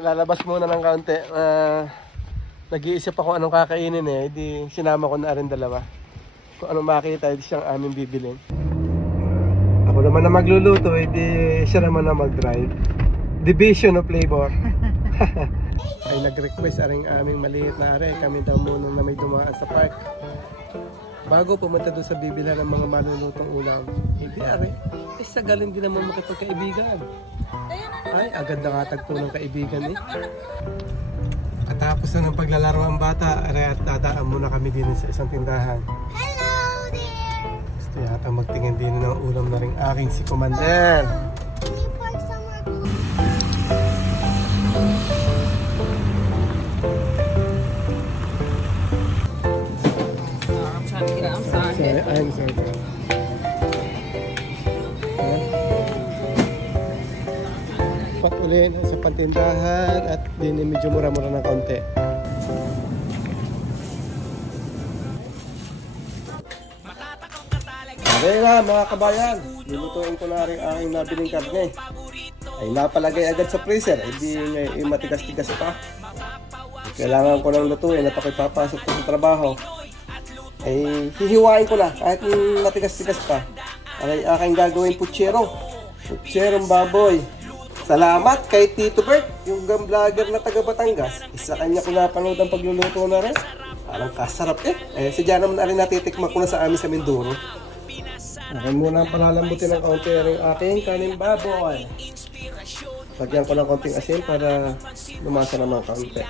lalabas muna ng kaunti. Nag-iisip ako anong kakainin eh. Di sinama ko na rin dalawa. Kung anong makita, hindi siyang aming bibilin. Ako naman na magluluto, hindi siya naman na mag-drive. Division of labor. Ay nag-request aring aming maliit na are. Kami daw muna na may dumaan sa park. Bago pumunta doon sa bibilhan ng mga malulutong ulam. Hindi are. Sa galing din naman makipagkaibigan. Ay, agad nakatagpo ng kaibigan eh. Katapos na ng paglalaro ang bata, at dadaan muna kami din sa isang tindahan. Hello there! Gusto yata magtingin din ng ulam na rin aking si Commander. Can you park somewhere close? I'm trying to get out. I'm sorry. I'm sorry. Pat ulit sa pantindahan at din medyo mura-mura ng konti. Okay na mga kabayan, nilutuin ko na rin aking nabiling karne. Ay napalagay agad sa freezer, hindi matigas-tigas pa. Kailangan ko lang lutuin at ako'y papasok ko sa trabaho. Ay hihiwain ko na kahit matigas-tigas pa. Ay aking gagawin putserong baboy. Salamat kay Tito Bert, yung vlogger na taga Batangas. Isa kanya ko napanood ang pagluluto na rin. Parang kasarap eh. Sadya naman na rin natitikman ko na sa amin sa Mindoro. Akin muna ang palalambutin ng kaunti rin aking kanin baboy. Lagyan ko ng kaunting asin para lumasa naman kaunti.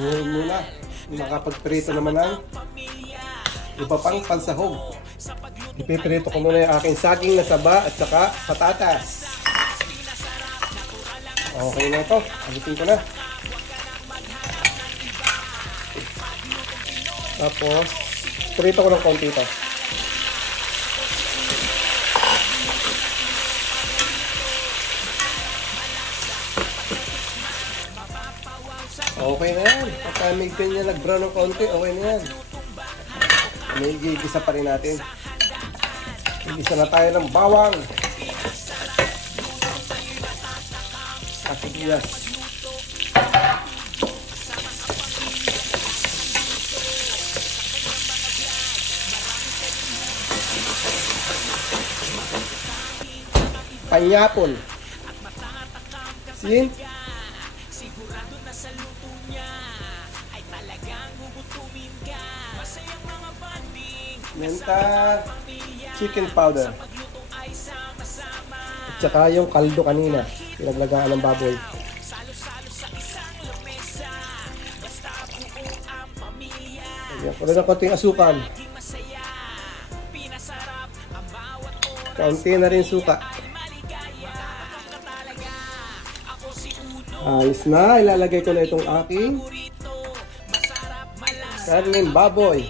Ngayon muna, makapagprito naman ang iba pang pansahog. Ipiprito ko muna yung aking saging na saba at saka patatas. Okay na ito. Alitin ko na. Tapos, prito ko ng konti ito. Okay na yan. Pagka may ganyan nag-brown ng konti, okay na yan. May gigisa pa rin natin. Gigisa na tayo ng bawang. At sibuyas. Panyapon. Sin. Menta, chicken powder. At saka yung kaldo kanina, pinaglagaan ng baboy. Lagyan ko rin ng konting asukal. Kaunti na rin suka. Ayos na, ilalagay ko na itong aking karning baboy.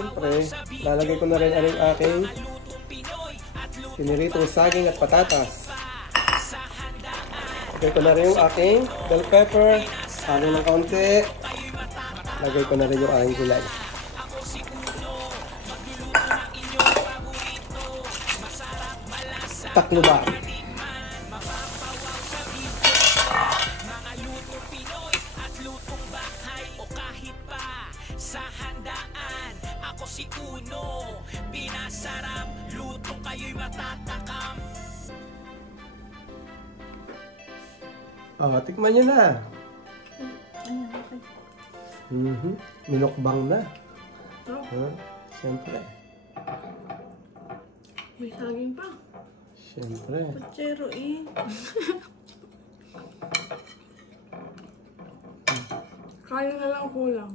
Siyempre, lalagay ko na rin ang aking piniritong saging at patatas. Lagay ko na rin yung aking bell pepper, halo ng kaunti. Lagay ko na rin yung aking gulay. Takluba. Tikman nyo na. Minukbang na. Siyempre. May saging pa. Siyempre. Putsero eh. Kaya na lang kulang.